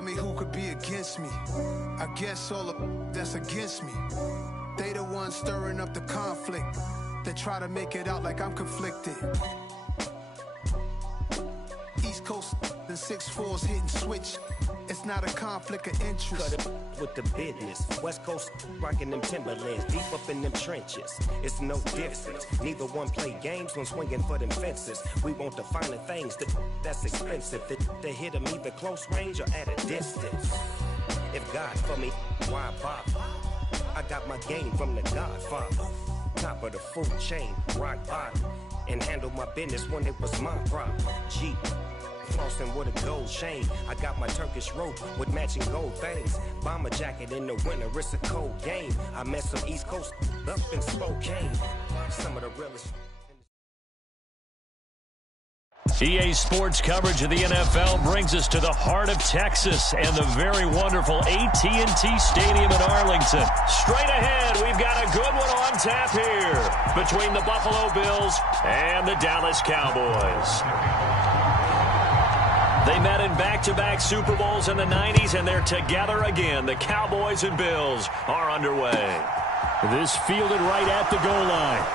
for me, who could be against me? I guess all of that's against me. They the ones stirring up the conflict. They try to make it out like I'm conflicted. East Coast and 6'4's hitting switch. It's not a conflict of interest. Cut it with the business. West Coast rocking them Timberlands, deep up in them trenches. It's no difference. Neither one play games when swinging for them fences. We want the finer things that's expensive. They hit them either close range or at a distance. If God for me, why bother? I got my game from the Godfather. Top of the food chain, rock bottom. And handle my business when it was my problem. G. Flossing with a gold chain. I got my Turkish rope with matching gold things. Bomber jacket in the winter, it's a cold game. I met some East Coast up in Spokane. Some of the realest. EA Sports coverage of the NFL brings us to the heart of Texas and the very wonderful AT&T Stadium in Arlington. Straight ahead, we've got a good one on tap here between the Buffalo Bills and the Dallas Cowboys. They met in back-to-back Super Bowls in the 90s, and they're together again. The Cowboys and Bills are underway. This fielded right at the goal line.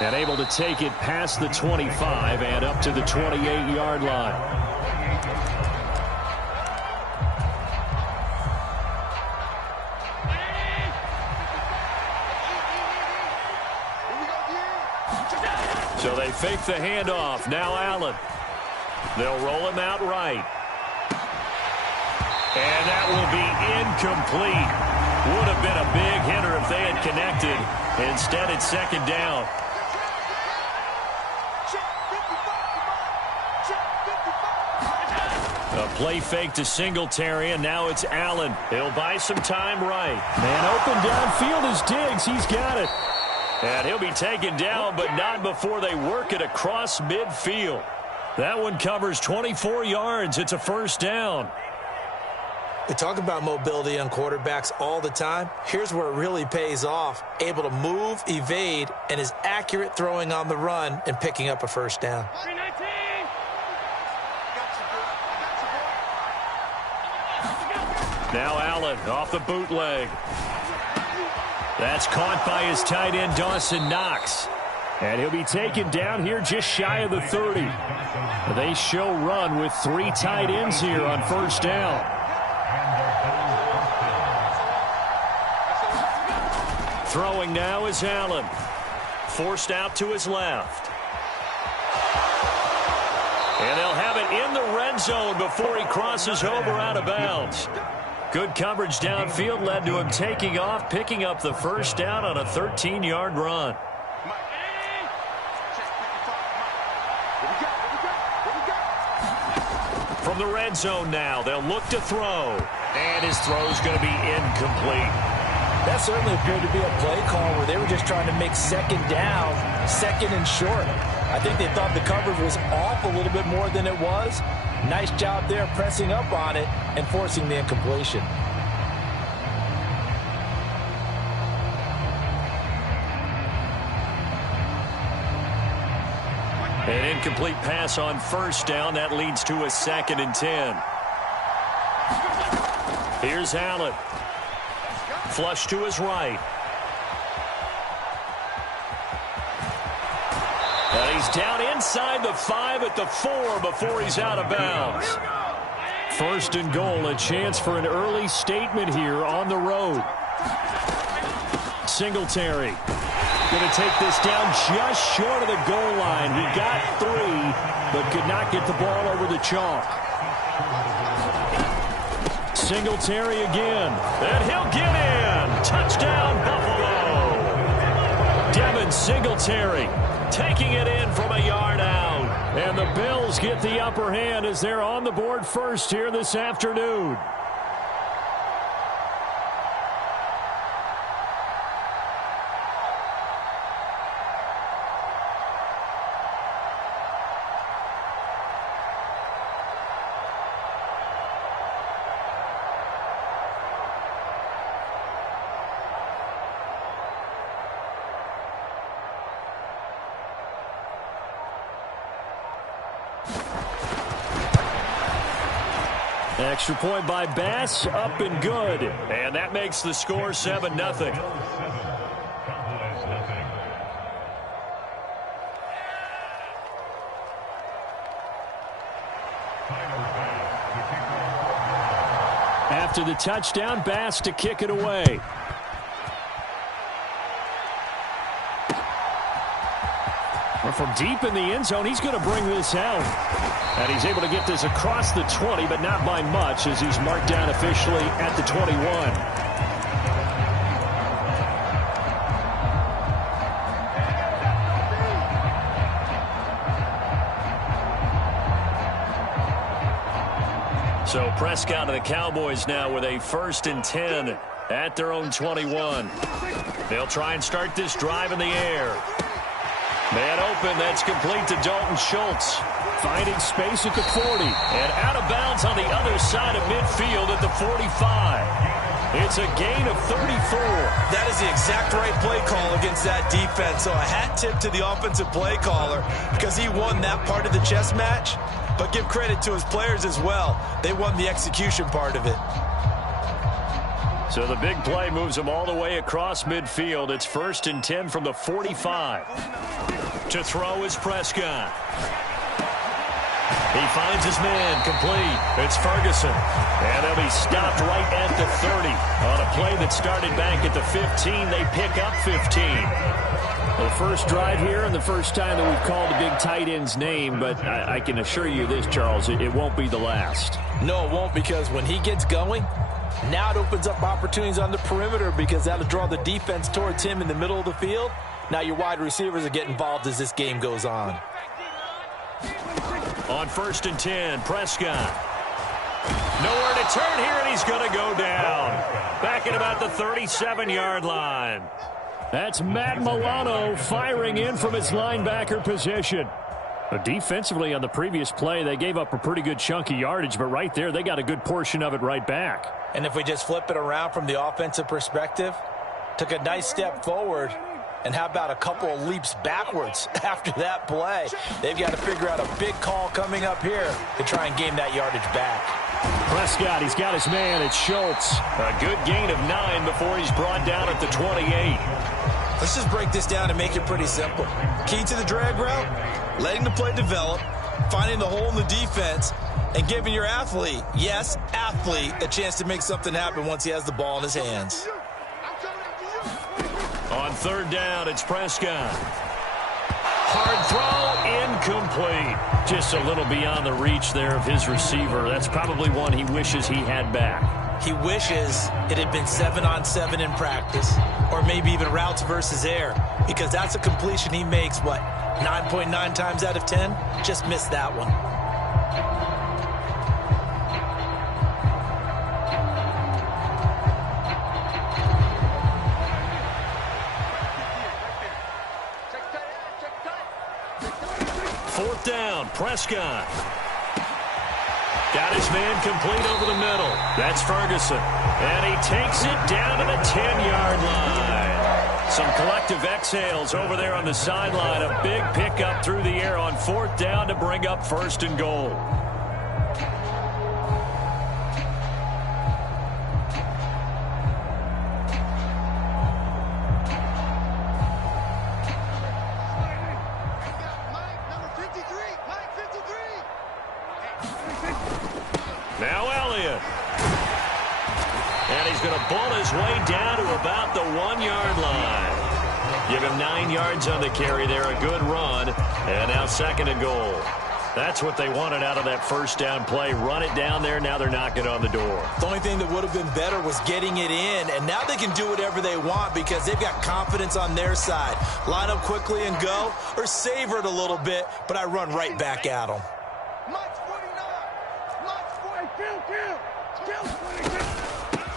And able to take it past the 25 and up to the 28-yard line. So they fake the handoff. Now Allen. They'll roll him out right. And that will be incomplete. Would have been a big hitter if they had connected. Instead, it's second down. A play fake to Singletary, and now it's Allen. He'll buy some time right. Man open downfield is Diggs. He's got it. And he'll be taken down, but not before they work it across midfield. That one covers 24 yards. It's a first down. We talk about mobility on quarterbacks all the time. Here's where it really pays off. Able to move, evade, and is accurate throwing on the run and picking up a first down. Now Allen off the bootleg. That's caught by his tight end, Dawson Knox. And he'll be taken down here just shy of the 30. They show run with three tight ends here on first down. Throwing now is Allen. Forced out to his left. And they'll have it in the red zone before he crosses over out of bounds. Good coverage downfield led to him taking off, picking up the first down on a 13-yard run. From the red zone now, they'll look to throw. And his throw's going to be incomplete. That certainly appeared to be a play call where they were just trying to make second down, second and short. I think they thought the coverage was off a little bit more than it was. Nice job there pressing up on it and forcing the incompletion. An incomplete pass on first down. That leads to a 2nd and 10. Here's Allen. Flush to his right. And he's down inside the 5 at the 4 before he's out of bounds. First and goal, a chance for an early statement here on the road. Singletary going to take this down just short of the goal line. He got 3, but could not get the ball over the chalk. Singletary again, and he'll get in. Touchdown, Buffalo. Devin Singletary taking it in from a yard out. And the Bills get the upper hand as they're on the board first here this afternoon. Extra point by Bass, up and good. And that makes the score 7-0. After the touchdown, Bass to kick it away. From deep in the end zone, he's going to bring this out. And he's able to get this across the 20, but not by much, as he's marked down officially at the 21. So Prescott and the Cowboys now with a 1st and 10 at their own 21. They'll try and start this drive in the air. Man open, that's complete to Dalton Schultz. Finding space at the 40. And out of bounds on the other side of midfield at the 45. It's a gain of 34. That is the exact right play call against that defense. So a hat tip to the offensive play caller because he won that part of the chess match. But give credit to his players as well. They won the execution part of it. So the big play moves them all the way across midfield. It's 1st and 10 from the 45. To throw is Prescott. He finds his man complete. It's Ferguson. And they'll be stopped right at the 30. On a play that started back at the 15, they pick up 15. The first drive here and the first time that we've called a big tight end's name, but I can assure you this, Charles, it won't be the last. No, it won't, because when he gets going, now it opens up opportunities on the perimeter because that'll draw the defense towards him in the middle of the field. Now your wide receivers will get involved as this game goes on. On 1st and 10, Prescott. Nowhere to turn here, and he's going to go down. Back at about the 37-yard line. That's Matt Milano firing in from his linebacker position. Defensively on the previous play, they gave up a pretty good chunk of yardage, but right there, they got a good portion of it right back. And if we just flip it around from the offensive perspective, took a nice step forward, and how about a couple of leaps backwards after that play? They've got to figure out a big call coming up here to try and gain that yardage back. Prescott, he's got his man. It's Schultz. A good gain of 9 before he's brought down at the 28. Let's just break this down and make it pretty simple. Key to the drag route, letting the play develop, finding the hole in the defense, and giving your athlete, yes, athlete, a chance to make something happen once he has the ball in his hands. On 3rd down, it's Prescott. Hard throw, incomplete. Just a little beyond the reach there of his receiver. That's probably one he wishes he had back. He wishes it had been 7-on-7 in practice, or maybe even routes versus air, because that's a completion he makes, 9.9 times out of 10? Just missed that one. Fourth down, Prescott. Got his man complete over the middle. That's Ferguson. And he takes it down to the 10-yard line. Some collective exhales over there on the sideline. A big pickup through the air on 4th down to bring up 1st and goal. Now Elliott. And he's going to bull his way down to about the 1-yard line. Give him 9 yards on the carry there. A good run. And now 2nd and goal. That's what they wanted out of that 1st down play. Run it down there. Now they're knocking on the door. The only thing that would have been better was getting it in. And now they can do whatever they want because they've got confidence on their side. Line up quickly and go, or savor it a little bit, but I run right back at them.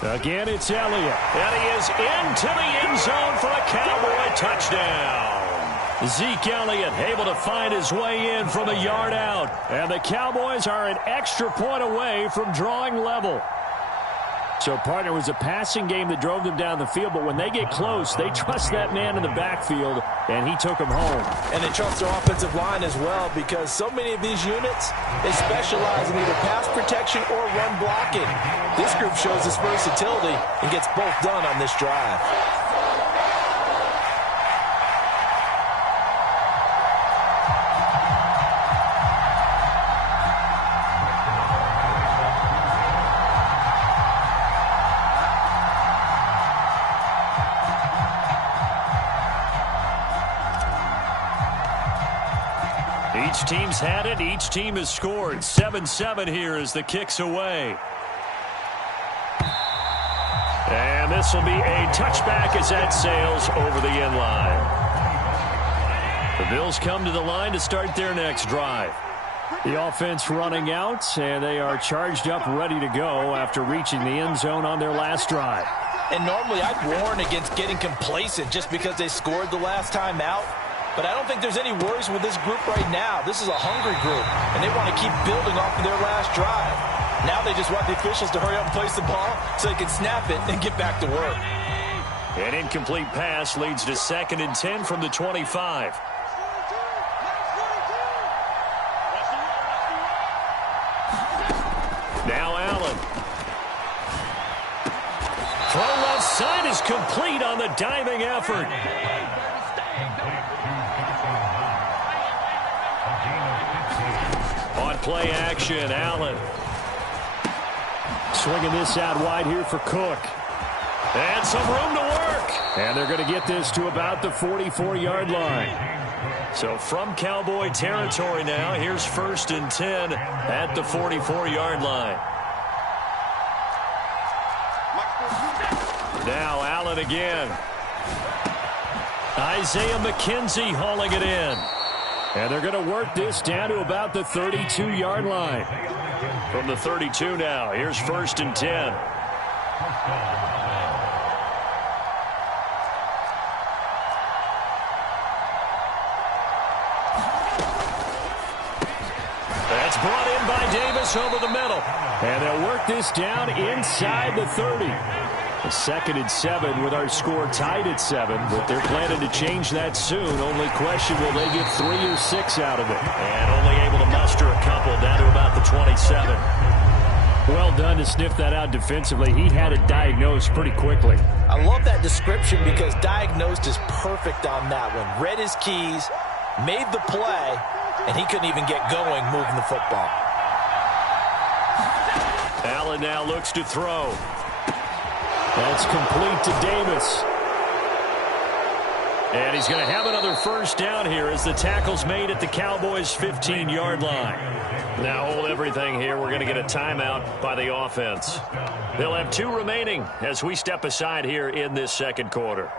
Again, it's Elliott. And he is into the end zone for a Cowboy touchdown. Zeke Elliott able to find his way in from a yard out. And the Cowboys are an extra point away from drawing level. So, partner, it was a passing game that drove them down the field, but when they get close, they trust that man in the backfield, and he took them home. And they trust their offensive line as well, because so many of these units, they specialize in either pass protection or run blocking. This group shows its versatility and gets both done on this drive. Each team's had it. Each team has scored. 7-7 here as the kick's away. And this will be a touchback as that sails over the end line. The Bills come to the line to start their next drive. The offense running out, and they are charged up, ready to go after reaching the end zone on their last drive. And normally I'd warn against getting complacent just because they scored the last time out. But I don't think there's any worries with this group right now. This is a hungry group, and they want to keep building off of their last drive. Now they just want the officials to hurry up and place the ball so they can snap it and get back to work. An incomplete pass leads to 2nd and 10 from the 25. Now Allen. Throw left side is complete on the diving effort. On play action, Allen. Swinging this out wide here for Cook. And some room to work. And they're going to get this to about the 44-yard line. So from Cowboy territory now, here's 1st and 10 at the 44-yard line. Now Allen again. Isaiah McKenzie hauling it in. And they're going to work this down to about the 32-yard line. From the 32 now, here's 1st and 10. That's brought in by Davis over the middle. And they'll work this down inside the 30. A 2nd and 7 with our score tied at 7, but they're planning to change that soon. Only question, will they get 3 or 6 out of it? And only able to muster a couple down to about the 27. Well done to sniff that out defensively. He had it diagnosed pretty quickly. I love that description because diagnosed is perfect on that one. Read his keys, made the play, and he couldn't even get going moving the football. Allen now looks to throw. That's complete to Davis. And he's going to have another 1st down here as the tackle's made at the Cowboys' 15-yard line. Now hold everything here. We're going to get a timeout by the offense. They'll have 2 remaining as we step aside here in this 2nd quarter.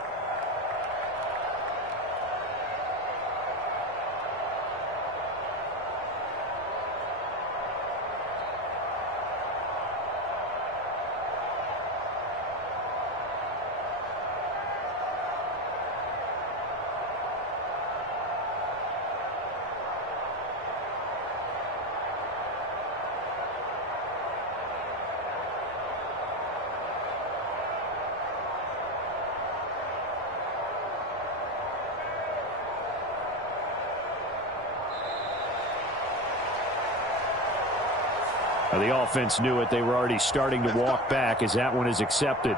The offense knew it. They were already starting to walk back as that one is accepted.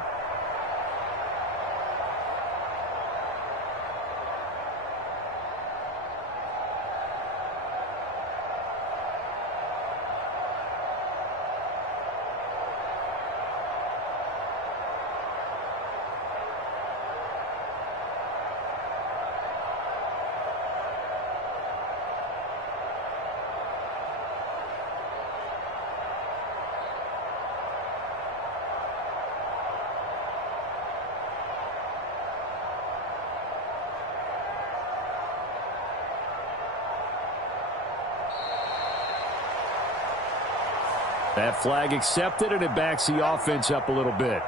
That flag accepted, and it backs the offense up a little bit.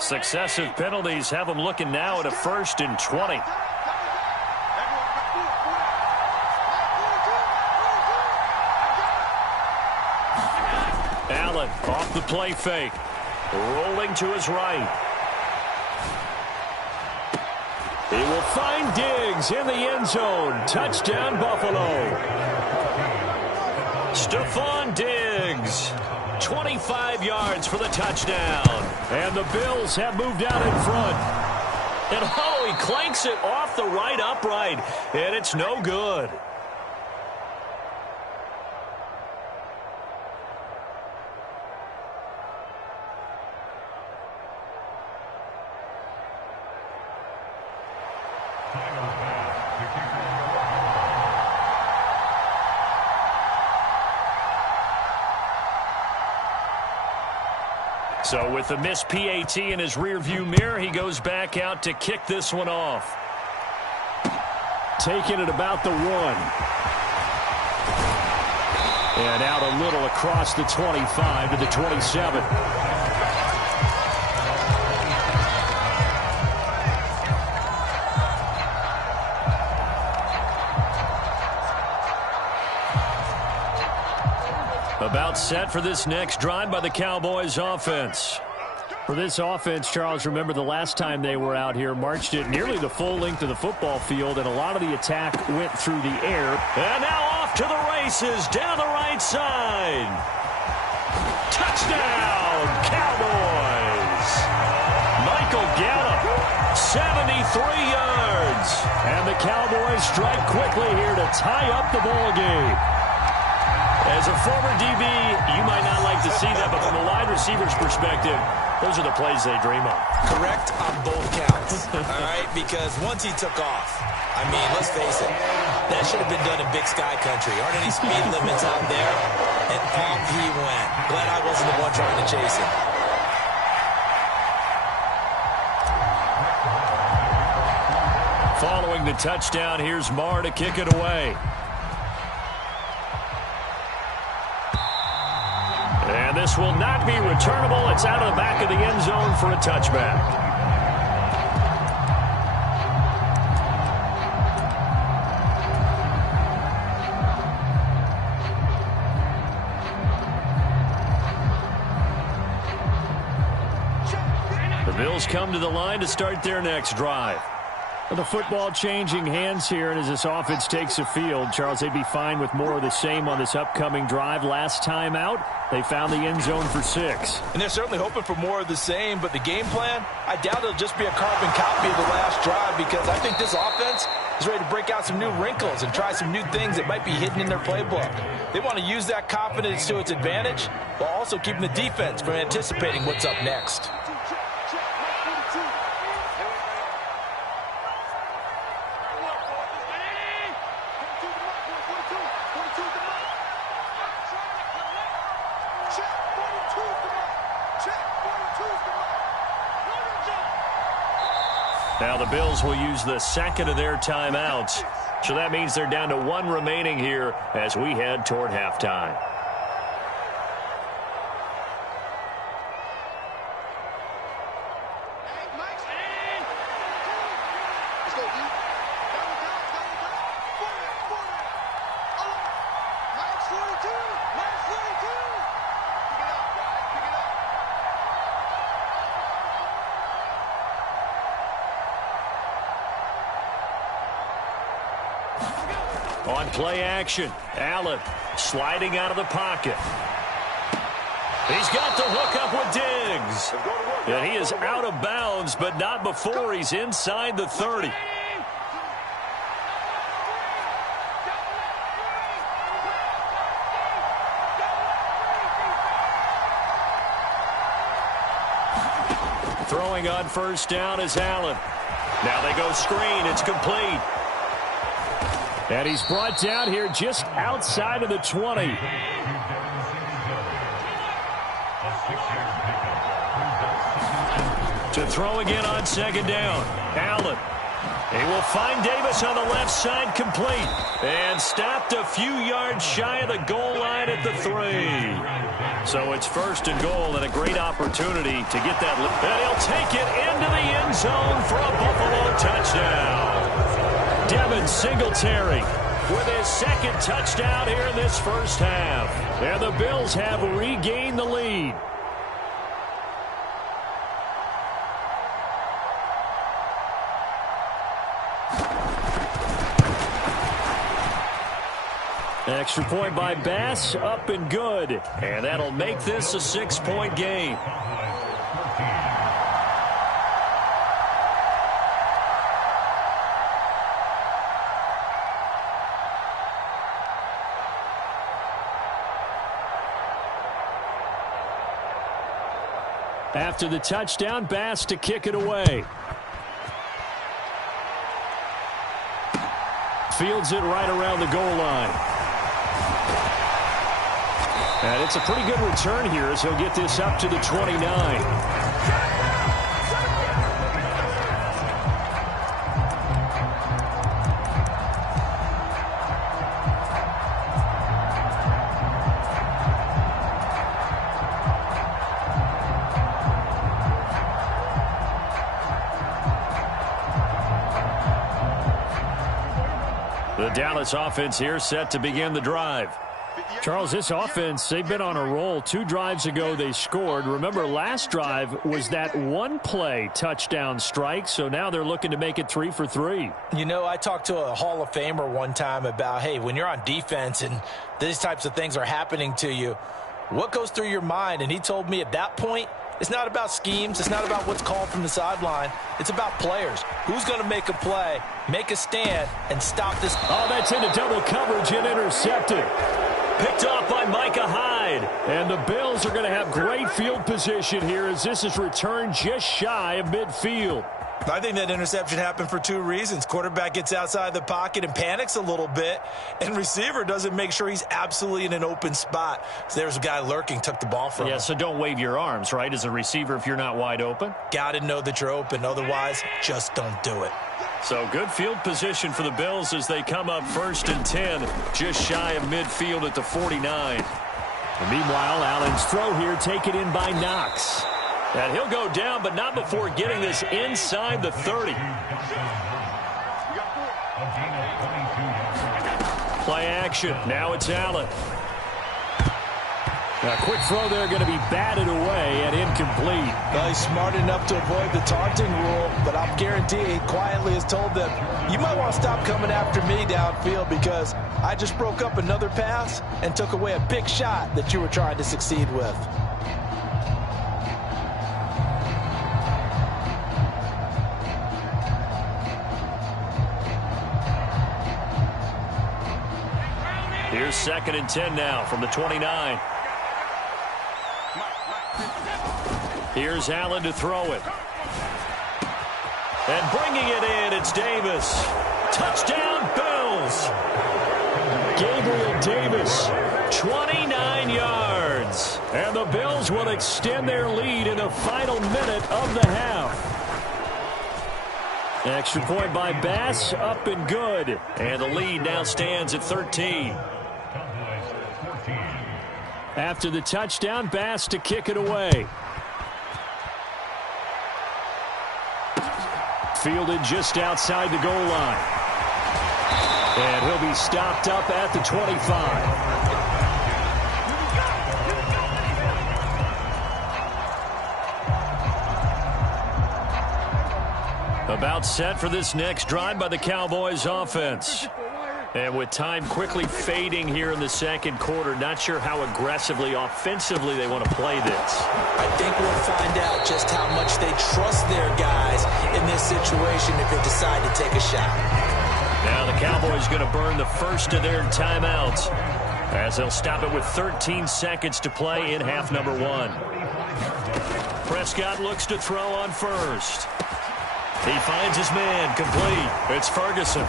Successive penalties have them looking now at a 1st and 20. Allen off the play fake. Rolling to his right. He will find Diggs in the end zone. Touchdown, Buffalo. Stephon Diggs, 25 yards for the touchdown. And the Bills have moved out in front. And he clanks it off the right upright. And it's no good. So with the missed PAT in his rearview mirror, he goes back out to kick this one off. Taking it about the 1. And out a little across the 25 to the 27. About set for this next drive by the Cowboys offense. For this offense, Charles, remember the last time they were out here, marched it nearly the full length of the football field, and a lot of the attack went through the air. And now off to the races, down the right side. Touchdown, Cowboys! Michael Gallup, 73 yards. And the Cowboys strike quickly here to tie up the ball game. As a former DB, you might not like to see that, but from a wide receiver's perspective, those are the plays they dream of. Correct on both counts, all right? Because once he took off, I mean, let's face it, that should have been done in Big Sky Country. Aren't any speed limits out there? And off he went. Glad I wasn't the one trying to chase him. Following the touchdown, here's Marr to kick it away. And this will not be returnable. It's out of the back of the end zone for a touchback. The Bills come to the line to start their next drive. The football changing hands here, and as this offense takes the field, Charles, they'd be fine with more of the same on this upcoming drive. Last time out, they found the end zone for 6. And they're certainly hoping for more of the same, but the game plan, I doubt it'll just be a carbon copy of the last drive, because I think this offense is ready to break out some new wrinkles and try some new things that might be hidden in their playbook. They want to use that confidence to its advantage, while also keeping the defense from anticipating what's up next. Now the Bills will use the second of their timeouts. So that means they're down to 1 remaining here as we head toward halftime. On play action, Allen sliding out of the pocket. He's got the hook up with Diggs. And he is out of bounds, but not before he's inside the 30. Throwing on first down is Allen. Now they go screen. It's complete. And he's brought down here just outside of the 20. To throw again on second down. Allen. He will find Davis on the left side, complete. And stopped a few yards shy of the goal line at the 3. So it's first and goal, and a great opportunity to get that. And he'll take it into the end zone for a Buffalo touchdown. Devin Singletary with his second touchdown here in this first half. And the Bills have regained the lead. Extra point by Bass, up and good. And that'll make this a 6-point game. After the touchdown, Bass to kick it away. Fields it right around the goal line. And it's a pretty good return here as he'll get this up to the 29. The Dallas offense here set to begin the drive. Charles, this offense, they've been on a roll. 2 drives ago, they scored. Remember, last drive was that one-play touchdown strike, so now they're looking to make it 3 for 3. You know, I talked to a Hall of Famer one time about, hey, when you're on defense and these types of things are happening to you, what goes through your mind? And he told me at that point, it's not about schemes. It's not about what's called from the sideline. It's about players. Who's going to make a play, make a stand, and stop this? Oh, that's into double coverage and intercepted. Picked off by Micah Hyde. And the Bills are going to have great field position here as this is returned just shy of midfield. I think that interception happened for 2 reasons. Quarterback gets outside the pocket and panics a little bit, and receiver doesn't make sure he's absolutely in an open spot. So there's a guy lurking, took the ball from him. Yeah, so don't wave your arms, right, as a receiver if you're not wide open. Got to know that you're open. Otherwise, just don't do it. So good field position for the Bills as they come up 1st and 10, just shy of midfield at the 49. And meanwhile, Allen's throw here taken in by Knox. And he'll go down, but not before getting this inside the 30. Play action. Now it's Allen. A quick throw there going to be batted away and incomplete. Well, he's smart enough to avoid the taunting rule, but I'll guarantee he quietly has told them, you might want to stop coming after me downfield because I just broke up another pass and took away a big shot that you were trying to succeed with. Here's 2nd and 10 now from the 29. Here's Allen to throw it. And bringing it in, it's Davis. Touchdown, Bills. Gabriel Davis, 29 yards. And the Bills will extend their lead in the final minute of the half. Extra point by Bass, up and good. And the lead now stands at 13. After the touchdown, Bass to kick it away. Fielded just outside the goal line. And he'll be stopped up at the 25. About set for this next drive by the Cowboys offense. And with time quickly fading here in the second quarter, not sure how aggressively, offensively they want to play this. I think we'll find out just how much they trust their guys in this situation if they decide to take a shot. Now the Cowboys going to burn the first of their timeouts as they'll stop it with 13 seconds to play in half number 1. Prescott looks to throw on first. He finds his man complete. It's Ferguson.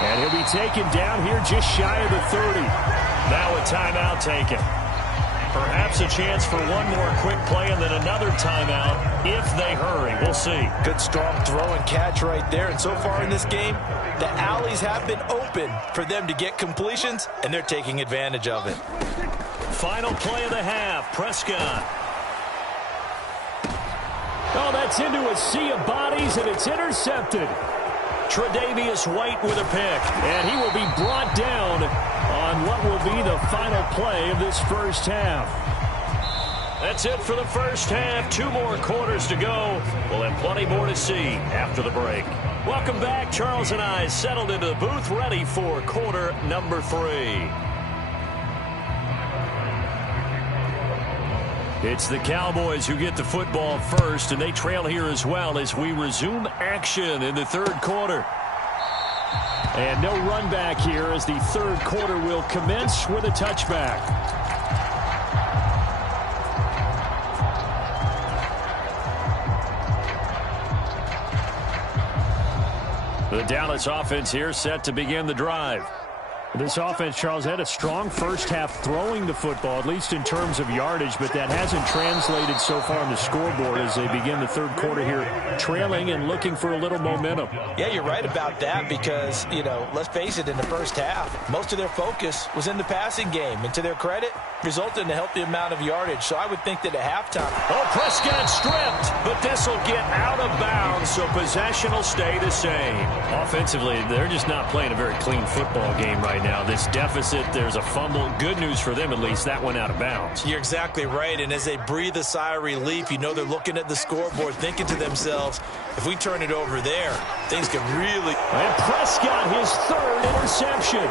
And he'll be taken down here just shy of the 30. Now a timeout taken. Perhaps a chance for one more quick play and then another timeout if they hurry. We'll see. Good strong throw and catch right there. And so far in this game, the alleys have been open for them to get completions, and they're taking advantage of it. Final play of the half. Prescott. Oh, that's into a sea of bodies, and it's intercepted. Tre'Davious White with a pick, and he will be brought down the final play of this first half. That's it for the first half. 2 more quarters to go. We'll have plenty more to see after the break. Welcome back. Charles and I settled into the booth, ready for quarter number 3. It's the Cowboys who get the football first, and they trail here as well as we resume action in the third quarter. And no run back here as the third quarter will commence with a touchback. The Dallas offense here set to begin the drive. This offense, Charles, had a strong first half throwing the football, at least in terms of yardage, but that hasn't translated so far on the scoreboard as they begin the third quarter here, trailing and looking for a little momentum. Yeah, you're right about that because, let's face it, in the first half, most of their focus was in the passing game. And to their credit, resulted in a healthy amount of yardage. So I would think that at halftime. Oh, Prescott stripped, but this will get out of bounds, so possession will stay the same. Offensively, they're just not playing a very clean football game right now. This deficit, there's a fumble. Good news for them, at least. That went out of bounds. You're exactly right, and as they breathe a sigh of relief, they're looking at the scoreboard, thinking to themselves, if we turn it over there, things could really... And Prescott, his 3rd interception.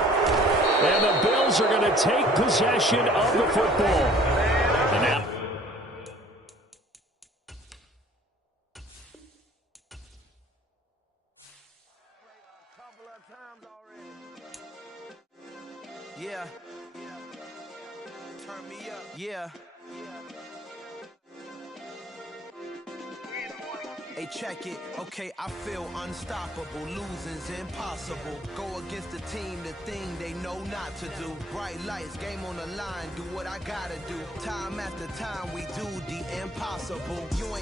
And the Bills are going to take possession of the football. And now... Yeah. Turn me up. Yeah. Hey, check it. Okay, I feel unstoppable. Losing's impossible. Go against the team, the thing they know not to do. Bright lights, game on the line. Do what I gotta do. Time after time, we do the impossible. You ain't